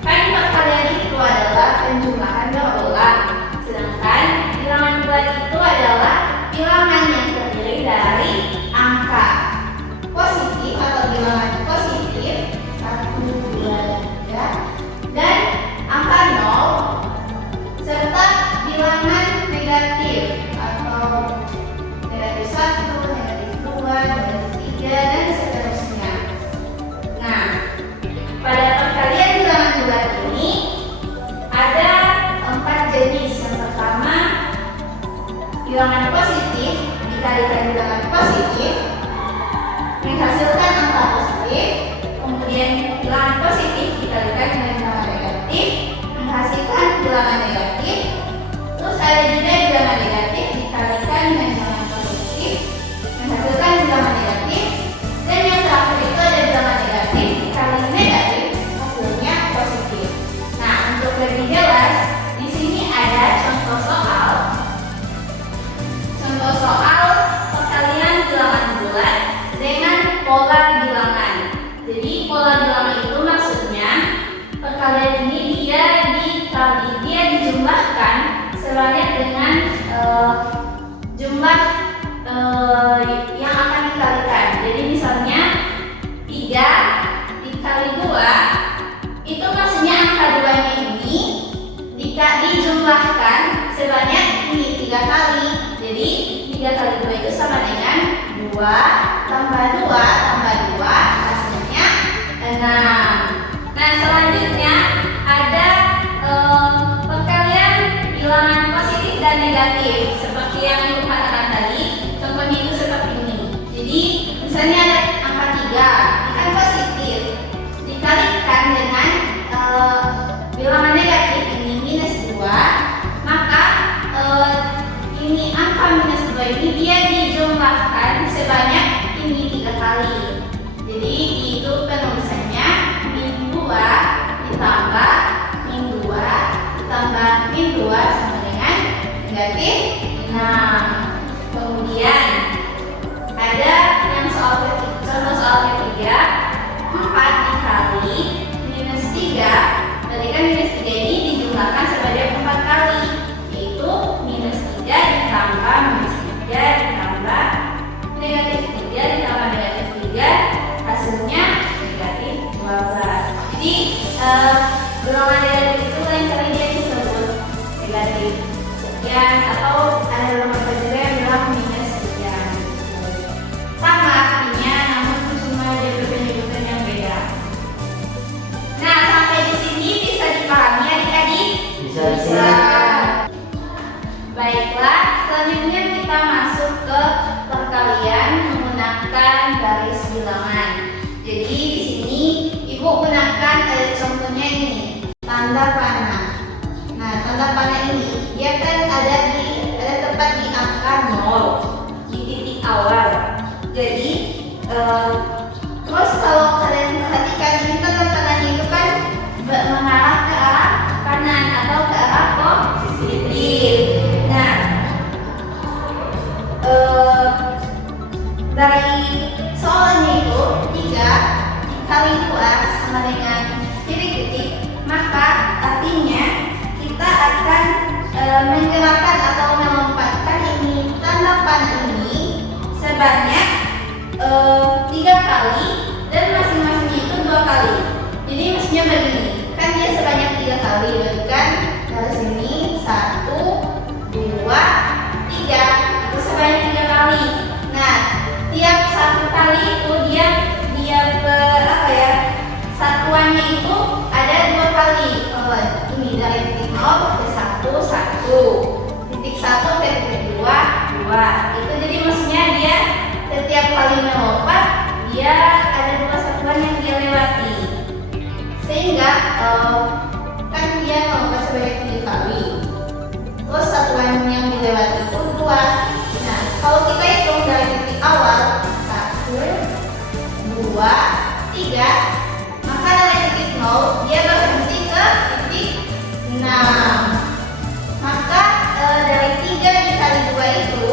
kan perkalian itu adalah penjumlahan berulang, sedangkan bilangan bulat itu adalah bilangan yang terdiri dari angka positif atau bilangan positif 1, 2, 3 dan angka 0 serta bilangan negatif atau negatif 1, negatif 2, negatif 3 dan seterusnya. Nah, pada perkalian bilangan bulat ini ada 4 jenis. Yang pertama, bilangan positif dikalikan bilangan positif menghasilkan angka positif. Kemudian bilangan positif dikalikan dengan bilangan negatif menghasilkan bilangan negatif. Terus ada juga bilangan negatif dikalikan dengan bilangan positif menghasilkan bilangan negatif. Dan yang terakhir itu ada bilangan negatif dikali negatif hasilnya positif. Nah, untuk lebih jelas, di sini ada contoh soal perkalian bilangan bulat dengan pola bilangan. Jadi pola bilangan itu maksudnya perkalian ini dia dijumlahkan sebanyak dengan jumlah yang akan dikalikan. Jadi misalnya 3 dikali 2 itu maksudnya angka 2-nya ini dijumlahkan sebanyak ini 3 kali. Jadi 3 kali 2 itu sama dengan 2 tambah 2 tambah 2 hasilnya 6. Nah, selanjutnya ada perkalian bilangan positif dan negatif seperti yang Ibu katakan tadi. Contohnya itu seperti ini. Jadi misalnya ada angka 3 ini kan positif dikalikan dengan bilangan negatif ini minus 2, maka ini angka minus 2 ini dia dijumlahkan sebanyak ini 3 kali. Jadi itu penulisannya min 2 ditambah min 2 ditambah min 2 sama dengan negatif 6. Kemudian ada yang contoh soal ketiga, 4 dikali minus 3. Berarti kan minus 3 ini dijumlahkan sebanyak 4 kali, yaitu minus 3 ditambah minus 3 ditambah negatif 3 ditambah negatif 3 hasilnya negatif 12. Jadi bilangan negatif itu lain-kali dia disebut negatif sekian atau ada lembaga juga yang bilang minus sekian. Sama artinya, namun cuma dia penyebutan yang beda. Nah, sampai di sini bisa dipahami adik-adik? Bisa. Baiklah, selanjutnya kita masuk ke perkalian menggunakan garis bilangan. Jadi di sini Ibu gunakan contohnya ini, tanda panah. Nah, tanda panah ini dia kan ada tepat di angka 0 di titik awal. Jadi terus kalau kalian perhatikan ini tanda panahnya itu kan mengarah ke arah kanan atau ke arah positif. Nah, dari soalnya itu 3 dikali 2 sama dengan titik-titik, maka artinya kita akan menggerakkan atau melompatkan ini tanda panah ini sebanyak 3 kali dan masing-masingnya itu 2 kali. Jadi maksudnya begini, kan dia sebanyak 3 kali, berarti kan dari sini 1, 2, 3 itu sebanyak 3 kali. Nah, tiap 1 kali itu dia satuannya itu ada 2 kali. Ini dari titik 0 ke 1, 1 titik 1 ke titik 2, 2. Itu jadi maksudnya dia setiap kali melompat dia ada 2 satuan yang dia lewati, sehingga kan dia melompat sebanyak 3 kali, terus satuan yang dilewati itu 2. Nah, kalau kita hitung dari titik awal 1, 2, 3, maka dari titik 0 dia berhenti ke titik 6. Maka dari 3 dikali 2 itu,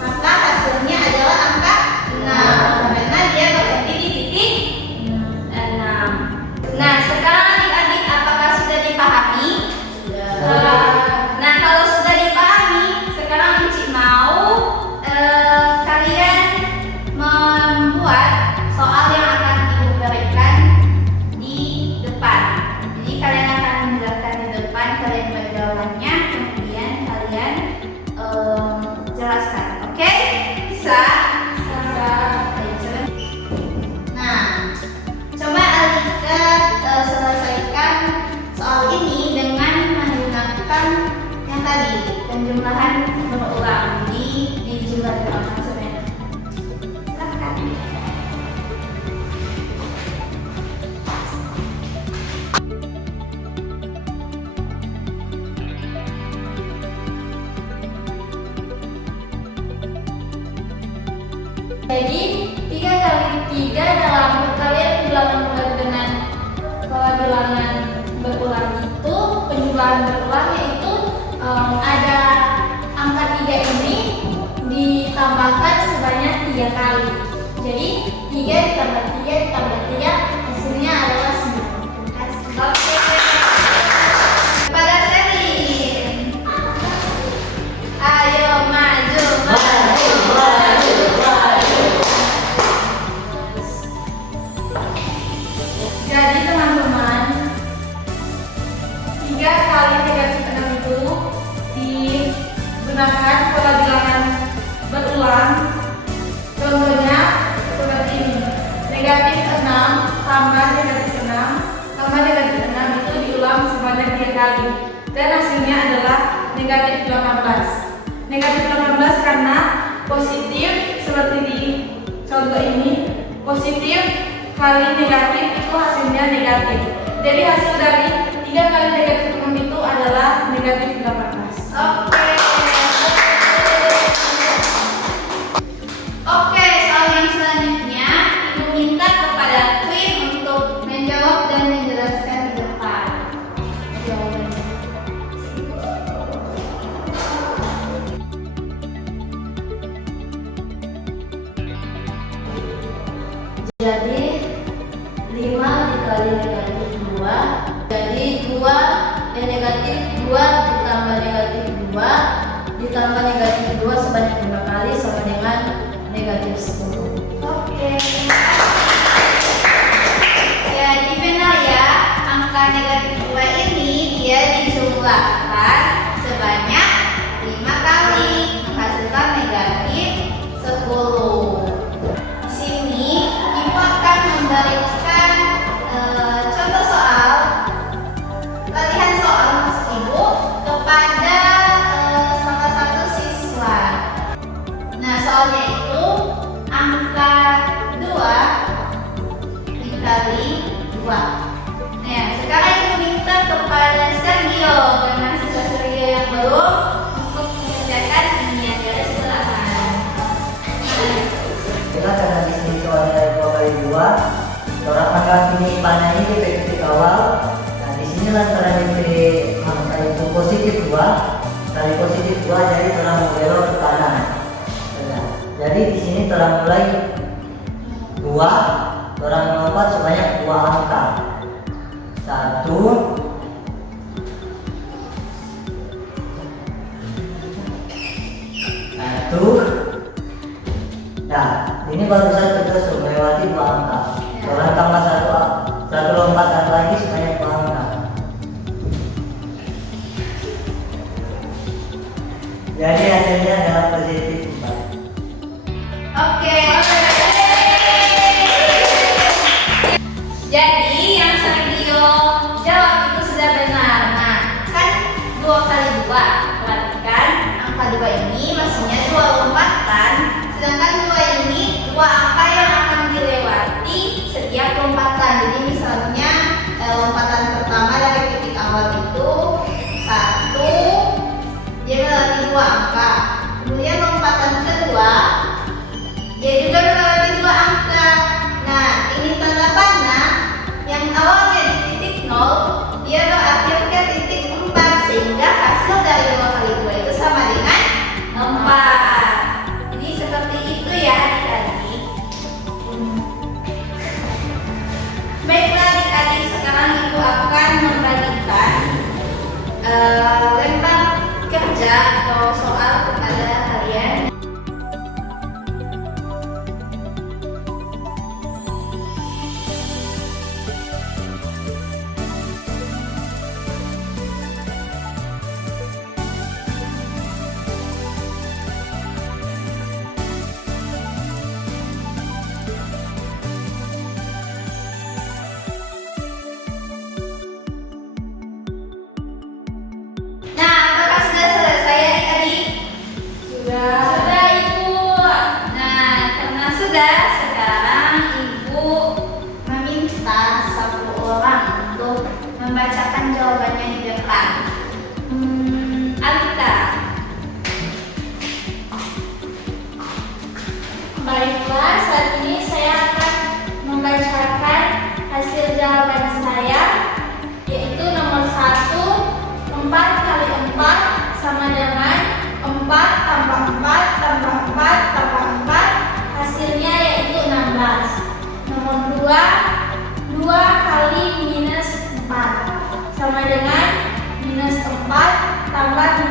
maka hasilnya adalah angka 6 karena dia berhenti di titik 6. tadi penjumlahan berulang di jumlah bilangan sebanyak. Silakan. Jadi 3 kali 3 dalam perkalian bilangan bulat dengan pola bilangan berulang itu, penjumlahan berulang yaitu ada angka 3 ini ditambahkan sebanyak 3 kali. Jadi 3 ditambah 3 ditambah 3 hasilnya adalah 9. Oke. Pada Selin. Ayo maju, maju, maju, maju. Jadi teman-teman, 3 kali negatif 6 itu digunakan pola bilangan berulang. Contohnya seperti ini. Negatif 6 tambah negatif 6 tambah negatif 6 itu diulang sebanyak 3 kali. Dan hasilnya adalah negatif 18. Negatif 18 karena positif seperti di contoh ini. Positif kali negatif itu hasilnya negatif. Jadi hasil dari 3 kali negatif 6 itu adalah negatif 18. Oke, soal yang selanjutnya Ibu minta kepada Queen untuk menjawab dan menjelaskan di depan jawabannya. Jadi 5 dikali negatif 2, jadi 2 yang negatif 2 ditambah negatif 2 ditambah negatif 2 sebanyak 5 kali sama dengan negatif 10. Oke. Jadi benar ya, angka negatif 2 ini dia dijumlahkan sebanyak 5 kali menghasilkan negatif 10. Di sini Ibu akan memberikan contoh soal, latihan soal maksud Ibu kepada salah satu siswa. Nah, soalnya itu angka 2 dikali 2. Nah, sekarang Ibu minta kepada Sergio dan mahasiswa Sergio yang belum untuk mengerjakan ini yang garis belahan. Kita karena di sini soalnya 2 kali 2, orang anggap ini panah ini di titik awal. Nah, di sini lantaran ini angka itu positif 2 kali positif 2, jadi telah membelok ke kanan. Nah, jadi di sini telah mulai 2, orang melompat sebanyak 2 angka. 1, 1. Nah, ini barusan kita sudah melewati 2 angka. Orang tambah satu lompatan lagi sebanyak 2 angka. Jadi hasilnya adalah positif 4. Oke. Jadi yang Sergio jawab itu sudah benar. Nah, kan 2 kali 2. Perhatikan angka 2 ini maksudnya 2 lompatan. Sedangkan 2 ini 2 angka yang akan dilewati setiap lompatan. Jadi misalnya lompatan pertama dari titik awal itu 1, dia melewati 2 angka. Kemudian lompatan kedua dia juga melewati 2 angka. Nah, ini tanda panah yang awalnya di titik 0 dia berakhir ke titik 4, sehingga hasil dari 2 kali 2 itu sama dengan 4. Jadi seperti itu ya.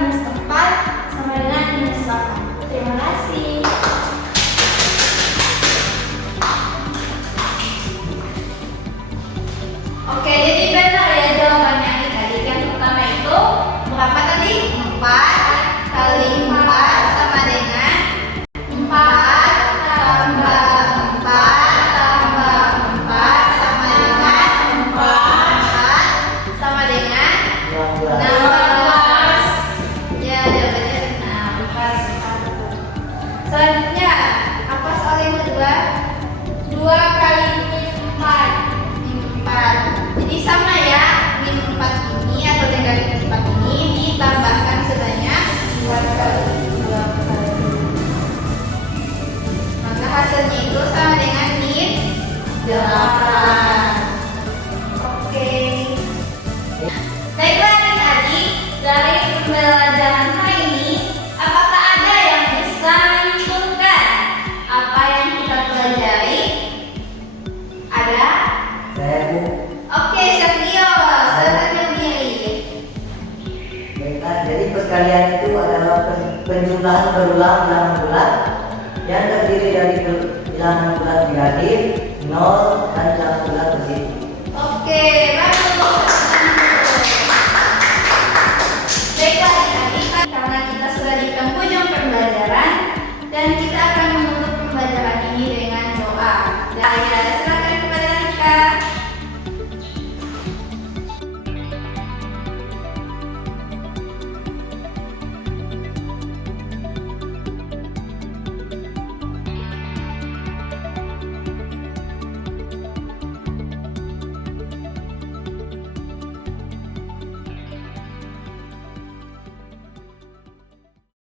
minus 4 sama dengan minus 8. Terima kasih. Oke, jadi benar ya jawabannya tadi. Yang pertama itu berapa tadi? 4 kali 4 sama dengan 4 tambah 4 tambah 4 sama dengan 4 sama dengan 16. Ya, jawabannya 16. Selanjutnya, apa soal yang kedua? 2 kali min 4. Jadi sama ya, min 4 ini atau negatif 4 ini ditambahkan sebanyak 2 kali 2 kali. Maka hasilnya itu sama dengan min 8. Oke. Baiklah adik-adik, dari pembelajaran hari ini, apakah ada yang bisa menyimpulkan apa yang kita pelajari? Ada? Saya Bu. Oke, Sergio, silakan berdiri. Baiklah, jadi perkalian itu adalah penjumlahan berulang bilangan bulat yang terdiri dari bilangan bulat negatif, 0, dan bilangan bulat positif. Oke, bagus.